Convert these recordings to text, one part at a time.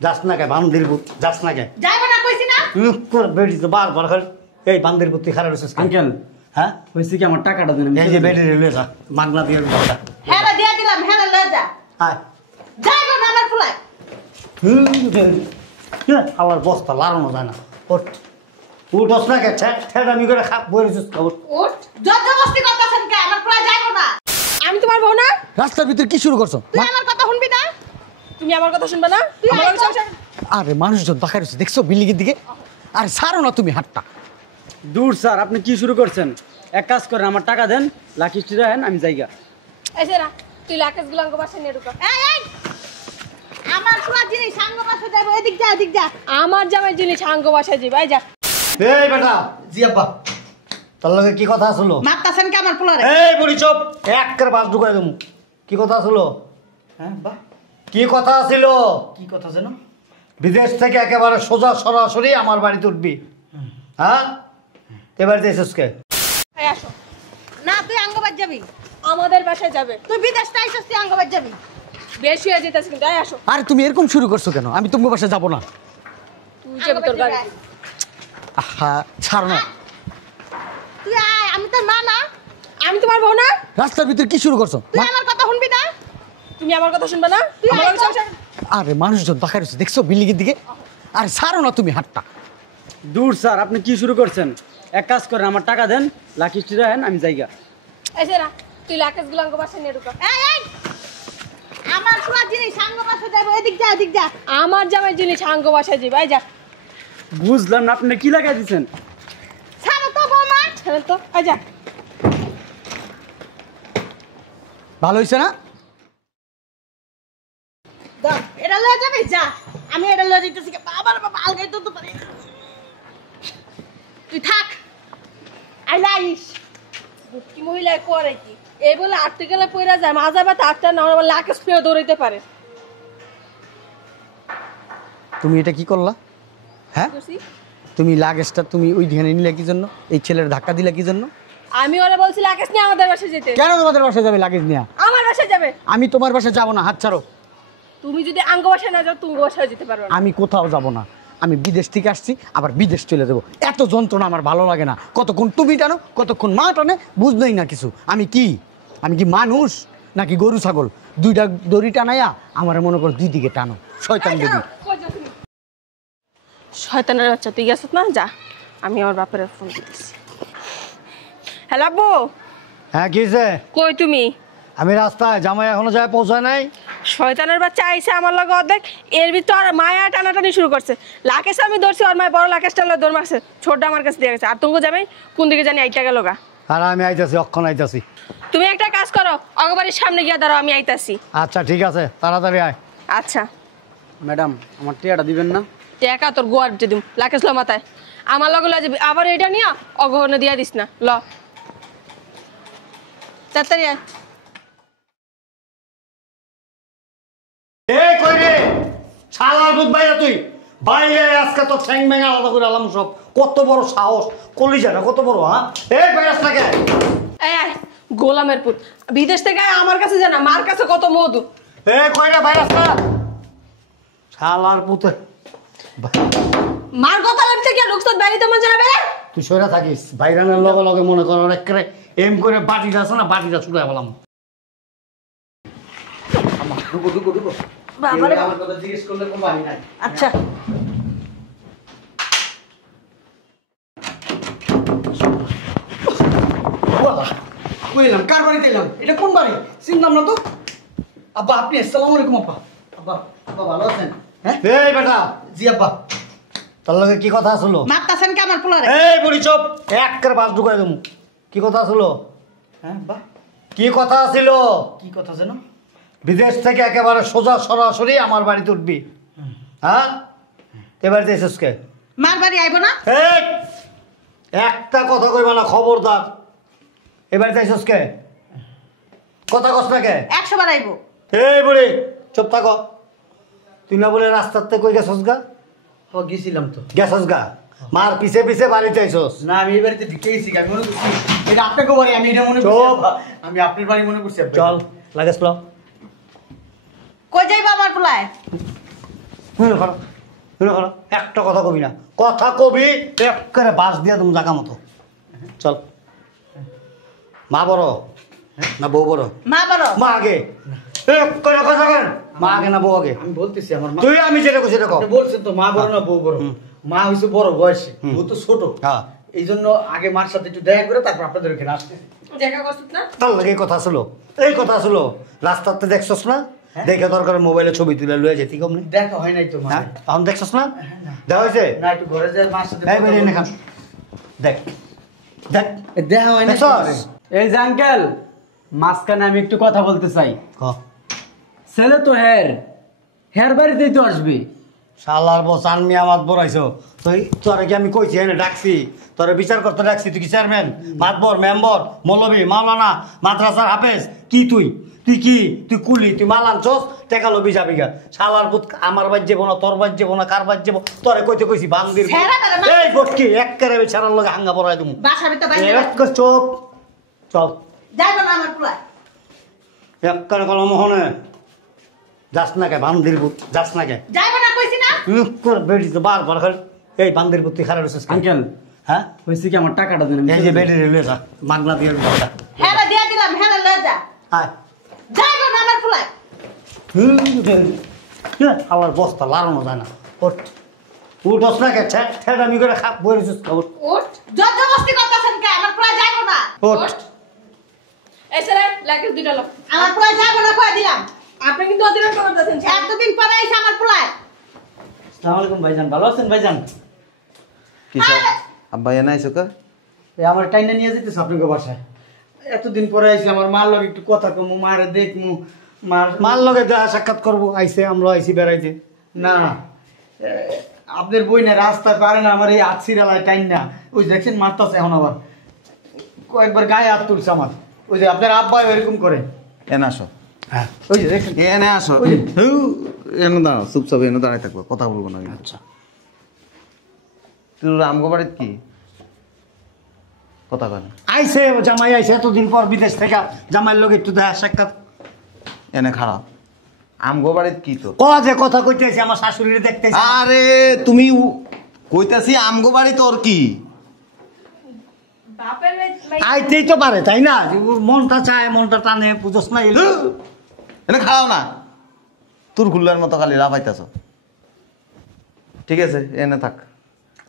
যাস না কে বান্দির পুত যাস না কে যাইব না কইছি না তোর বেটি তো বারবার খালি এই বান্দির পুত তুই খারাপ হইছিস আঙ্কেল হ্যাঁ হইছে কি আমার টাকাটা দেন এই যে বেটি রেলে যা মাগনা দিয়ে কথা হ্যাঁ দিয়া দিলাম হ্যাঁ লয়ে যা আয় যাইব না আমার ফুলাই আমার বস্তা লাগানো যায় না ওঠ উঠস না কে ঠেট আমি করে খা বইছিস ওঠ ওঠ জবরদস্তি করতেছেন কে আমার ফুলাই যাইব না আমি তোমার বউ না? রাস্তার ভিতর কি শুরু করছো তুই আমার কথা শুনবি না তুমি আমার কথা শুনবে না? তুই আমার আইছো? সংসার- আরে মানুষজন দেখা যাচ্ছে দেখছো বিল্ডিং এর দিকে আরে ছাড়ো না তুমি হাতটা দূর স্যার আপনি কি শুরু করছেন এক কাজ করেন আমার টাকা দেন লাকি স্টিরা হেন আমি যাইগা এই যে না, তুই লাকেশ গুলাঙ্গ বাসায় নিয়ে ঢুকা। এই আমার ফুলা জিনিস সাঙ্গ পাশে যাইব এদিক যা আমার জামাই জিনিস আঙ্গ বাসায় যাবে, এই যা। এই বেটা জি আব্বা তোর লগে কি কথা ছিল মারতাছেন কে আমার ফুলারে এই বলি চুপ এক করে বাস ঢুকাই দেবো কি কথা ছিল হ্যাঁ বা কি কথা ছিল কি কথা যেন বিদেশ থেকে একেবারে সোজা সরাসরি আমার বাড়িতে উঠবি হ্যাঁ এবার এসেছিস কে এই আসো, না তুই আঙ্গবাজ যাবি আমাদের বাসায় যাবে। তুই বিদেশ থেকে আইছস তুই আঙ্গবাজ যাবি বেশি হয়ে যেতেছে কিন্তু, এই আসো। আরে তুমি এরকম শুরু করছো কেন আমি তোমার বাসায় যাবো না তুই যাবি তোর গাড়ি। আহা ছাড় না তুই আয় আমি তোর মা না আমি তোমার বউ না? রাস্তার ভিতর কি শুরু করছো তুই আমার কথা শুনবি না তুমি আমার কথা শুনবে না? তুই আমার আইছো? সংসার- আরে মানুষজন দেখা যাচ্ছে দেখছো বিল্ডিং এর দিকে আরে ছাড়ো না তুমি হাতটা দূর স্যার আপনি কি শুরু করছেন এক কাজ করেন আমার টাকা দেন লাকি স্টিরা হেন আমি যাইগা এই যে না, তুই লাকেশ গুলাঙ্গ বাসায় নিয়ে ঢুকা। এই আমার ফুলা জিনিস সাঙ্গ পাশে যাইব এদিক যা আমার জামাই জিনিস আঙ্গ বাসায় যাবে, এই যা। বুঝলাম না আপনি কি লাগাই দিচ্ছেন ছাড়ো তো বৌমা ছেড়ে তো, এই যা। ভালো হয়েছে না দাও এটা লয়ে যাবি যা আমি এটা লয়ে যাইতেছি বাবার বাবা আলগাই তো পারি না। তুই থাক আইলাইস কি মহিলায় করে কি এই বলে আটতে গেলে পয়রা যায়, মাজা ব্যথা আটটা না হলে লাকেশ পেয়ে দৌড়াইতে পারে। তুমি এটা কি করলা হ্যাঁ বুঝছি? তুমি লাগেজটা তুমি ওই ধ্যানে নিলে কি জন্য এই ছেলের ধাক্কা দিলে কি জন্য আমি ওরা বলছি লাকেশ নিয়ে আমাদের বাসায় যেতে। কেন তোমাদের বাসায় যাবে লাগেজ নিয়ে আমার বাসায় যাবে। আমি তোমার বাসায় যাবো না হাত ছাড়ো তুমি যদি আঙ্গ বাসায় না যাও তুমি বাসায় যেতে পারবে না। আমি কোথাও যাব না আমি বিদেশ থেকে আসছি আবার বিদেশ চলে যাবো এত যন্ত্রণা আমার ভালো লাগে না কতক্ষণ তুমি টানো কতক্ষণ মা টানে বুঝলেই না কিছু আমি কি মানুষ নাকি গরু ছাগল দুইটা দড়ি টানাইয়া আমার মনে করো দুই দিকে টানো শয়তান দেবী কই যাও তুমি? শয়তানের বাচ্চা তুই গেছিস না, যা আমি আমার বাপের ফোন দিতেছি। হ্যালো আব্বু, হ্যাঁ কি হয়েছে কই তুমি? আমি রাস্তায় জামাই এখনো যায় পৌঁছায় নাই শয়তানের বাচ্চা আইসে আমার লগে অর্ধেক এর ভিতর মায়া টানাটানি শুরু করছে। লাকেশ আমি ধরছি ওর মায় বড় লাকেশটা দৌড় মারছে, ছোটটা আমার কাছে দিয়ে গেছে। আর তুমি যাবে কোন দিকে জানি আইটা গেল গা। আর আমি আইতাছি অক্ষণ আইতাছি তুমি একটা কাজ করো, অগবাড়ির সামনে গিয়ে দাঁড়াও, আমি আইতাছি। আচ্ছা ঠিক আছে তাড়াতাড়ি আয় আচ্ছা ম্যাডাম আমার টিয়াটা দিবেন না টাকা তোর গোয়ার যে দিম লাকেশ ল মাথায় আমার লগে লয়ে যাবি, আবার এটা নিয়ে অগহনে দিয়া দিস না। ল তাড়াতাড়ি আয়। এই কই রে শালার দুধ বাইরে তুই বাইরে আজকে তো ঠ্যাং ম্যাং আলাদা করে আলাম সব কত বড় সাহস কলিজাটা কত বড় হ্যাঁ এই বাইরাস না কে এই আয় গোলামের পুত বিদেশ থেকে আয় আমার কাছে জানা মার কাছে কত মধু। এই কই রে বাইরাস না শালার পুতে মার কথা লাগছে কি রুকসত বাড়িতে মন জানাবে। তুই সইরা থাকিস বাইরানের লগে লগে মনে কর একেবারে এম করে বাটিটা আছে না বাটিটা ছুড়ে বললাম বাবারে আমার কথা জিজ্ঞেস করলে কোনো বাড়ি নাই আচ্ছা কইলাম কার বাড়িতে এলাম এটা কোন বাড়ি চিনলাম না তো আব্বা আপনি আসসালামু আলাইকুম আব্বা আব্বা আব্বা ভালো আছেন হ্যাঁ এই বেটা জি আব্বা তোর লগে কি কথা ছিল মারতাছেন কে আমার ফুলারে এই বলি চুপ এক করে বাস ঢুকাই দেবো কি কথা ছিল হ্যাঁ আব্বা কি কথা ছিল কি কথা যেন বিদেশ থেকে একেবারে সোজা সরাসরি আমার বাড়িতে উঠবি হ্যাঁ এবার এসেছিস কে মার বাড়ি আইব না এই, একটা কথা কইবা না খবরদার এবার যাইছস কে কথা কস না কে 100 বার আইব এই বুড়ি চুপ থাকো তুই না বলে রাস্তার থেকে কই গেছস গা ও গেছিলাম তো গেছস গা মার পিছে পিছে বাড়িতে আইছস না আমি এই বাড়িতে ঢুকে গেছি আমি মনে করছি এটা আপনাকে বাড়ি আমি এটা মনে করছি চুপ। আব্বা। আমি আপনার বাড়ি মনে করছি আব্বা। চল লাগেস ল কই যাইব আমার ফুলায় একটা কথা কবি না, কথা কবি একেবারে বাস দিয়া তুমি জাগা মতো। চল। মা বড় না বউ বড়? মা বড়। মা আগে। একেবারে কথা কেন? মা আগে না বউ আগে? আমি বলতেছি আমার মা। তুই আমি যেটা কইছি এটা কও। আপনি বলছেন তো মা বড় না বউ বড়? মা হইছে বড় বয়সে, বউ তো ছোট। হ্যাঁ। এই জন্য আগে মার সাথে একটু দেখা করে তারপর আপনাদের ওখানে আসতে। দেখা করছিস না? তার লাগে এই কথা ছিল, এই কথা ছিল। রাস্তাতে দেখছস না? দেখে দরকার মোবাইলে ছবি তুলে লয়ে যেতি কম নেই। দেখা হয় নাই তো মা। হ্যাঁ, এখন দেখছস না? দেখা হয়েছে? না একটু ঘরে যাই মার সাথে এই বেরিয়ে নেখান। দেখ দেখ দেখা হয় না। দেখছস? এই যে আঙ্কেল, মাঝখানে আমি একটু কথা বলতে চাই। ক ছেলে তো হের বাড়িতেই তো আসবে। শালার বস আনমি আমার বড়াইছো তুই, তোরে কি আমি কইছি এনে ডাকছি, তোরে বিচার করতে ডাকছি? তুই কি চেয়ারম্যান, মাতবর, মেম্বর, মৌলবী, মাওলানা, মাদ্রাসার হাফেজ? কি তুই? তুই কি? তুই কুলি? তুই মাল আনছস, টেকা লবি যাবি গা। শালার পুত আমার বাদ যাবো না, তোর বাদ যাবো না, কার বাদ যাবো? তোরে কইতে কইছি বান্দির পুত। ছেড়া তারে মা- এই বটকি এককারে ছাড়ার লগে হাঙ্গা পড়াই তুমি। বাসার ভিতর বাইরে এক চুপ। চল যাইবো না আমার পোলা। এককারে কলম হনে যাস না কে বান্দির পুত, যাস না কে? যাইবো না কইছি না? লুক করে বেড়ি তো বারবার খালি এই বান্দির পুত তুই খারাপ হচ্ছিস কেন? আঙ্কেল, হ্যাঁ, হয়েছে কি, আমার টাকাটা দেন। আমি এই যে বেডি রেলে যা মাগনা দিয়ে দিটা। হ্যাঁ দিয়া দিলাম, হ্যাঁ লয়ে যা। আয় যাইবো না আমার পোলা। আমার বস্তা লাড়ানো যায় না। ওঠ উঠস না কে? ঠেট আমি করে খা বই রেছিস খবর। উঠ, জবরদস্তি করতেছেন কে? আমার পোলা যাইবো না। ওঠ। এই স্যার লাকেশ দুইটা লোক। আমার পোলা যাইবো না কই দিলাম। আপনি কিন্তু অতিরিক্ত করতেছেন। এতদিন পরে আইছে আমার পোলা। আসসালামু আলাইকুম ভাইজান, ভালো আছেন ভাইজান? কি সব আব্বা এনে আইছো কা? এই আমার টাইনা নিয়ে যেতেছে আপনাকে বাসায়। এতদিন পরে আইছি, আমার মার লগে একটু কথা কমু, মারে দেখমু। মার লগে দেখা সাক্ষাৎ করবো আইসে, আমরা আইসি বেড়াইতে। না আপনার বই না রাস্তায় পারে না, আমার এই আছিরালায় টাইন না। ওই যে দেখছেন মারতাছে এখন আবার, কয়েকবার গায়ে হাত তুলছে আমার। ওই যে আপনার আব্বা এরকম করে। এনে আসো, হ্যাঁ ওই যে দেখছেন। এনে আসো। ওই যে। এনে দাঁড়াও, চুপচাপ এনে দাঁড়াই থাকবো, কথা বলবো না। আচ্ছা, তুই আমগো বাড়িত কি কথা কয় না? আইসে জামাই আইসে এতদিন পর বিদেশ থেকে, জামাইয়ের লগে একটু দেখা সাক্ষাৎ। এনে খারাপ আমগো বাড়িত কি তো? ক যে কথা কইতেছি আমার শাশুড়িরে দেখতেছি। আরে তুমি কইতাছি আমগো বাড়ি তোর কি? বাপের আইতেই তো পারে তাই না? ওর মনটা চায়, মনটা টানে, বুঝোস না? এনে খাও না, তোর গুল্লার মতো খালি লাফাইতেছ। ঠিক আছে এনে থাক।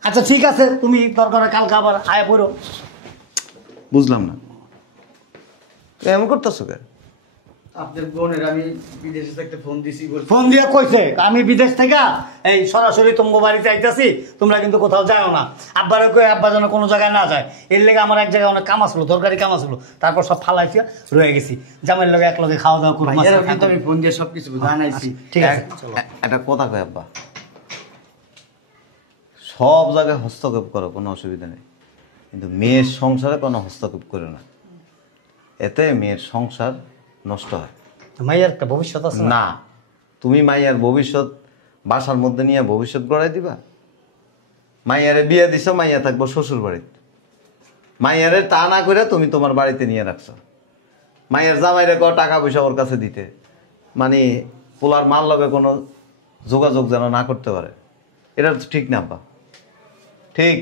আচ্ছা ঠিক আছে, তুমি দরকার হয় কালকে আবার আয় পড়ো। বুঝলাম না এমন করতেছো কে? আপনার বোনের আমি বিদেশে থাকতে ফোন দিছি বলছি। ফোন দিয়ে কইছে আমি বিদেশ থেকে এই সরাসরি তোমার বাড়িতে আইতাছি, তোমরা কিন্তু কোথাও যাও না। আব্বারে কই আব্বা যেন কোনো জায়গায় না যায়। এর লেগে আমার এক জায়গায় অনেক কাম আসলো, দরকারি কাম আসলো, তারপর সব ফালাইছি, রয়ে গেছি। জামাইয়ের লগে এক লগে খাওয়া দাওয়া করবো। ভাইয়ারও কিন্তু আমি ফোন দিয়ে সবকিছু জানাইছি। ঠিক আছে চলো। একটা কথা কয় আব্বা, সব জায়গায় হস্তক্ষেপ করো, কোনো অসুবিধা নেই, কিন্তু মেয়ের সংসারে কোনো হস্তক্ষেপ করো না। এতে মেয়ের সংসার নষ্ট হয়। মাইয়ার একটা ভবিষ্যৎ আছে না? না, তুমি মাইয়ার ভবিষ্যৎ বাসার মধ্যে নিয়ে ভবিষ্যৎ গড়াই দিবা? মাইয়ারে বিয়ে দিছো, মাইয়া থাকবো শ্বশুর বাড়িতে। মাইয়ারে তা না করে তুমি তোমার বাড়িতে নিয়ে রাখছো। মাইয়ার জামাইরে কো টাকা পয়সা ওর কাছে দিতে, মানে পোলার মাল লগে কোনো যোগাযোগ যেন না করতে পারে। এটা তো ঠিক না আব্বা, ঠিক?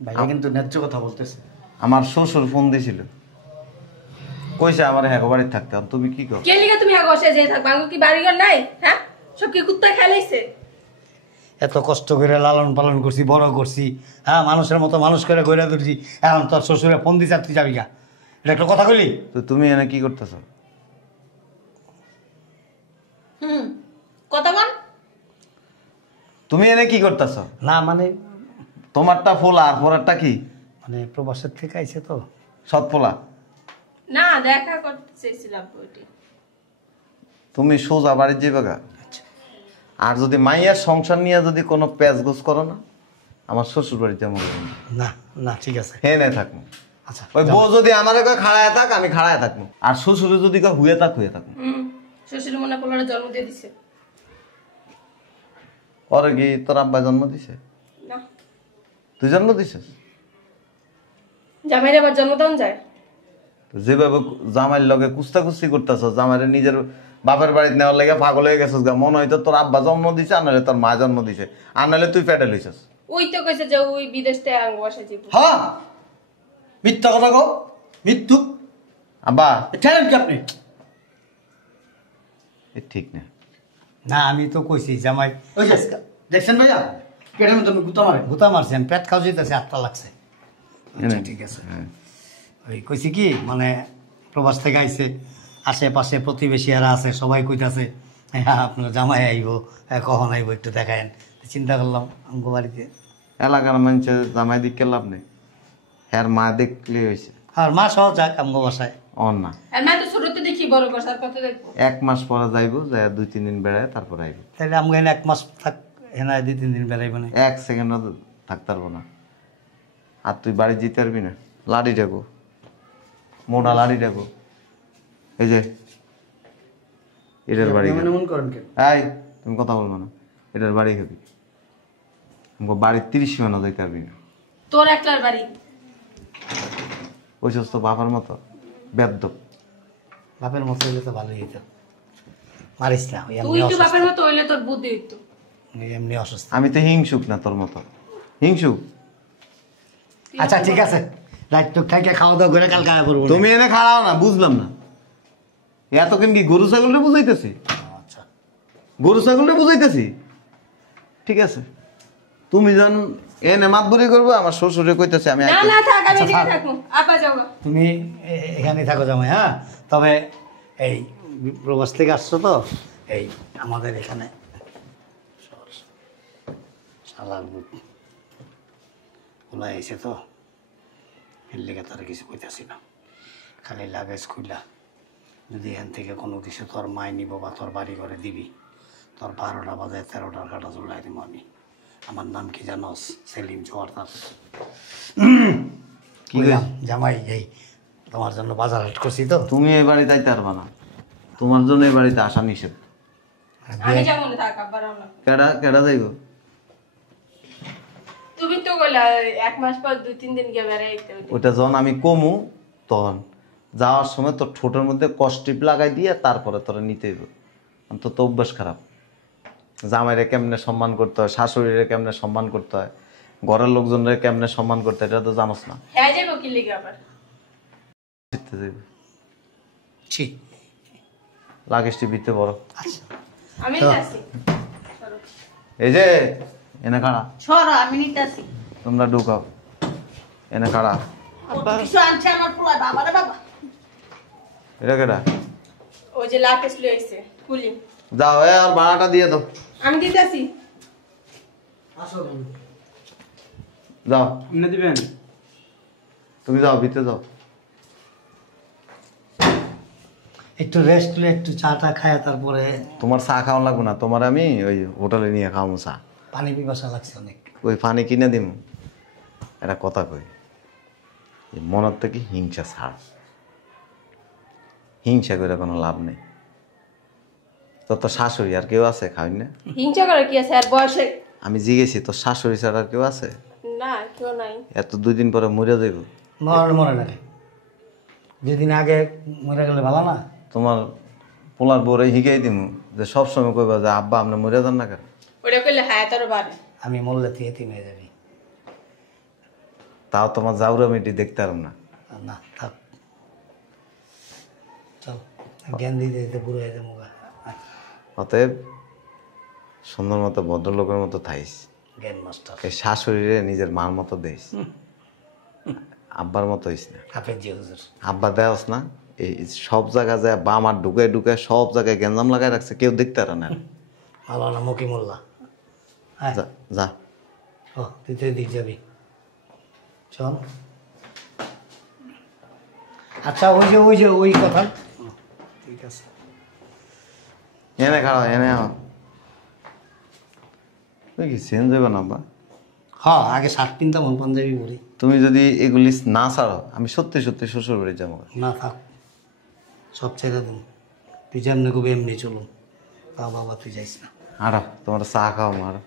ভাইয়া কিন্তু ন্যায্য কথা বলতেছে। আমার শ্বশুর ফোন দিছিল, কইছে আমার হ্যাঁ বাড়িতে থাকতে। তুমি কি কর? কে লিগা তুমি আগে বসে যে থাকবা? আঙ্গু কি বাড়িঘর নাই? হ্যাঁ, সব কি কুত্তা খেলাইছে? এত কষ্ট করে লালন পালন করছি, বড় করছি, হ্যাঁ মানুষের মতো মানুষ করে গড়ে ধরছি, এখন তোর শ্বশুরে ফোন দিছে আর তুই যাবি গা? এটা একটা কথা কইলি? তো তুমি এনে কি করতেছ? কত বল? তুমি এনে কি করতেছ? না মানে তোমারটা ফুল আর পরেরটা কি? মানে প্রবাসের থেকে আইছে তো। সৎ পোলা। না, দেখা করতে চাইছিলাম ওইটি। তুমি সোজা বাড়ির যাবে গা। আর যদি মাইয়ার সংসার নিয়ে যদি কোনো প্যাচগোছ করো না, আমার শ্বশুর বাড়িতে মনে হয় না না ঠিক আছে। হে নে থাকবো। আচ্ছা ওই বউ যদি আমার খাড়ায় থাক, আমি খাড়ায় থাকবো। আর শ্বশুরে যদি হুয়ে থাক, হুয়ে থাকবো। শ্বশুর মনে পোলারে জন্ম দিয়ে দিছে। পরে কি তোর আব্বা জন্ম দিছে? না, তুই জন্ম দিছিস? জামাইরে আবার জন্ম দেন যায়? তো যেভাবে জামাইয়ের লগে কুস্তাকুস্তি করতেছ, জামাইরে নিজের বাপের বাড়িতে নেওয়ার লেগে পাগল হয়ে গেছিস গা, মনে হয়তো তোর আব্বা জন্ম দিছে আর নাহলে তোর মা জন্ম দিছে, আর নাহলে তুই পেটে লইছিস। ওই তো কইছে যে ওই বিদেশ থেকে আঙ্গ বাসা যাবো। হ্যাঁ মিথ্যা কথা কো, মৃত্যু আব্বা ঠেলেন কি আপনি? এ ঠিক না। না আমি তো কইছি জামাই ওই যে দেখছেন ভাইয়া পেটের মধ্যে গুতা মারছি আমি, পেট খাওয়া যেতেছে, 8টা লাগছে। আচ্ছা ঠিক আছে। ওই কইছি কি মানে প্রবাস থেকে আইছে, আশেপাশে প্রতিবেশীরা আছে, সবাই কইতাছে হ্যাঁ আপনার জামাই আইব, কখন আইব একটু দেখায়েন। চিন্তা করলাম আমগো বাড়িতে এলাকার মানুষের জামাই দিকে লাভ নেই, হ্যার মা দেখলে হয়েছে। আর মা সহ যাক আমগো বাসায়। অন না, আর না তো ছোটতে দেখি বড় করছ আর কত দেখবো। 1 মাস পরে যাইবো, যাই 2-3 দিন বেড়ায় তারপর আইব। তাহলে আমগো এনে 1 মাস থাক, এনে 2-3 দিন বেড়াইব না। 1 সেকেন্ডও থাকতে পারবো না। আর তুই বাড়ি যেতে পারবি না, লাড়ি ডাকো, মোটা লাড়ি ডাকো। এই যে এটার বাড়ি খাবি। মন করেন কেন? এই তুমি কথা বলবো না, এটার বাড়ি খাবি। বাড়ির 30 সীমানা যাইতে পারবি না। তোর একলার বাড়ি। ওই সমস্ত বাবার মতো বেদ্য। বাপের মতো হইলে তো ভালোই হইতো। মারিস না, ওই তুই এমনি একটু অসুস্থ। বাপের মতো হইলে তোর বুদ্ধি হইতো। ওই এমনি অসুস্থ। আমি তো হিংসুক না তোর মতো, হিংসুক। আচ্ছা ঠিক আছে, রাত তো খাইকে খাওয়া দাওয়া করে কাল গায়ে পড়বো। তুমি এনে খাড়াও না, বুঝলাম না। এতক্ষণ কি গরু ছাগলটা বুঝাইতেছি? আচ্ছা গরু ছাগলটা বুঝাইতেছি, ঠিক আছে। তুমি যখন এনে মাতবুরি করবো, আমার শ্বশুরে কইতেছে আমি না না থাক, আমি এদিকে থাকবো। আপা যাও গা। তুমি এখানেই থাকো জামাই। হ্যাঁ তবে এই প্রবাস থেকে আসছো তো, এই আমাদের এখানে শালার বুক ওলা এসে তো এর লেগে তারা কিছু কইতাছি না, খালি লাগেজ খুইলা যদি এখান থেকে কোনো কিছু তোর মায় নিব বা তোর বাড়ি ঘরে দিবি, তোর 12টা বাজে 13টার কাটা চুলাই দিব আমি। আমার নাম কি জানোস? সেলিম জোয়ারদার। কি কইস? জামাই এই তোমার জন্য বাজার হাট করছি তো। তুমি এই বাড়িতে আইতে পারবা না, তোমার জন্য এই বাড়িতে আসা নিষেধ। আমি যাবো না, থাক আব্বা রাও না। কেডা কেডা যাইব? তুমি তো কইলা 1 মাস পর 2-3 দিন গিয়ে বেড়াইতে হইতো। ওটা যখন আমি কমু, তখন যাওয়ার সময় তোর ঠোঁটের মধ্যে কষ্টিপ লাগাই দিয়ে তারপরে তোরা নিতে হইব। অন্তত অভ্যাস খারাপ। জামাইরে কেমনে সম্মান করতে হয়, শাশুড়িরে কেমনে সম্মান করতে হয়, ঘরের লোকজনের কেমনে সম্মান করতে হয়, এটা তো জানোস না। হ্যাঁ যাবো কি লিগে আবার? শিখতে যাইব। ছি লাগেজটি বিতে বড়। আচ্ছা আমি যাচ্ছি। এই যে এনে খাড়া, সরা আমি নিতেছি। তোমরা ঢুকাও। এনে খাড়া। কিছু আনছে আমার পোলা, বাবা রে বাবা। এটা কেডা? ওই যে লাকেশ লইছে কুলি। যাও আর ভাড়াটা দিয়ে দাও। আমি দিতেছি। যাও, এনে দিবেন? তুমি যাও, ভিতরে যাও। একটু রেস্ট নিয়ে একটু চাটা খায় তারপরে তোমার চা খাওয়া লাগবো না, তোমার আমি ওই হোটেলে নিয়ে খাওয়াবো চা। পানি পিপাসা লাগছে অনেক। ওই পানি কিনে দিম। একটা কথা কই, এই মনের থেকে হিংসা ছাড়। হিংসা করে কোনো লাভ নেই। তোর তো শাশুড়ি আর কেউ আছে খাওয়াই না? হিংসা করে কি আছে আর বয়সে? আমি জিজ্ঞেসি তোর শাশুড়ি ছাড়া আর কেউ আছে? না কেউ নাই। এত 2 দিন পরে মরে যাইব। মরে না, 2 দিন আগে মরে গেলে ভালো না? তোমার পোলার বউরে হিগাই দিম যে সবসময় কইবা যে আব্বা আপনি মরে যান না কেন? ওটা কইলে হ্যাঁ তোর বাড়ি। আমি মরলে তুই এতিম হয়ে যাবি। তাও তোমার জাউরা মিটি দেখতে পারম না। না থাক, চল জ্ঞান দিতে দিতে বুড়ো হয়ে যাবো। অতএব সুন্দর মতো ভদ্রলোকের মতো থাইস। জ্ঞান মাস্টার এই শাশুড়িরে নিজের মার মতো দেইস, আব্বার মতো হইস না। হাফেজ জি হুজুর। আব্বা দেওস না, এই সব জায়গায় যায় বাম আর ঢুকায় ঢুকায় সব জায়গায় গেঞ্জাম লাগাই রাখছে, কেউ দেখতে পারে না। ভালো না মকি মোল্লা। হ্যাঁ যা যা। ও তুই তো দিক যাবি, চল। আচ্ছা ওই কথা ঠিক আছে। এনে খাড়া, এনে আও। তুই কি চেঞ্জ হইব না আব্বা? হ্যাঁ আগে শার্ট কিনতাম, পাঞ্জাবি পরি। তুমি যদি এগুলি না ছাড়ো, আমি সত্যি সত্যি শ্বশুর বাড়ি যাবো। না থাক, সব ছেড়ে দিন। তুই যেমনি কবি এমনি চলুন। তা বাবা তুই যাইস না। আরো তোমার চা খাও মারো।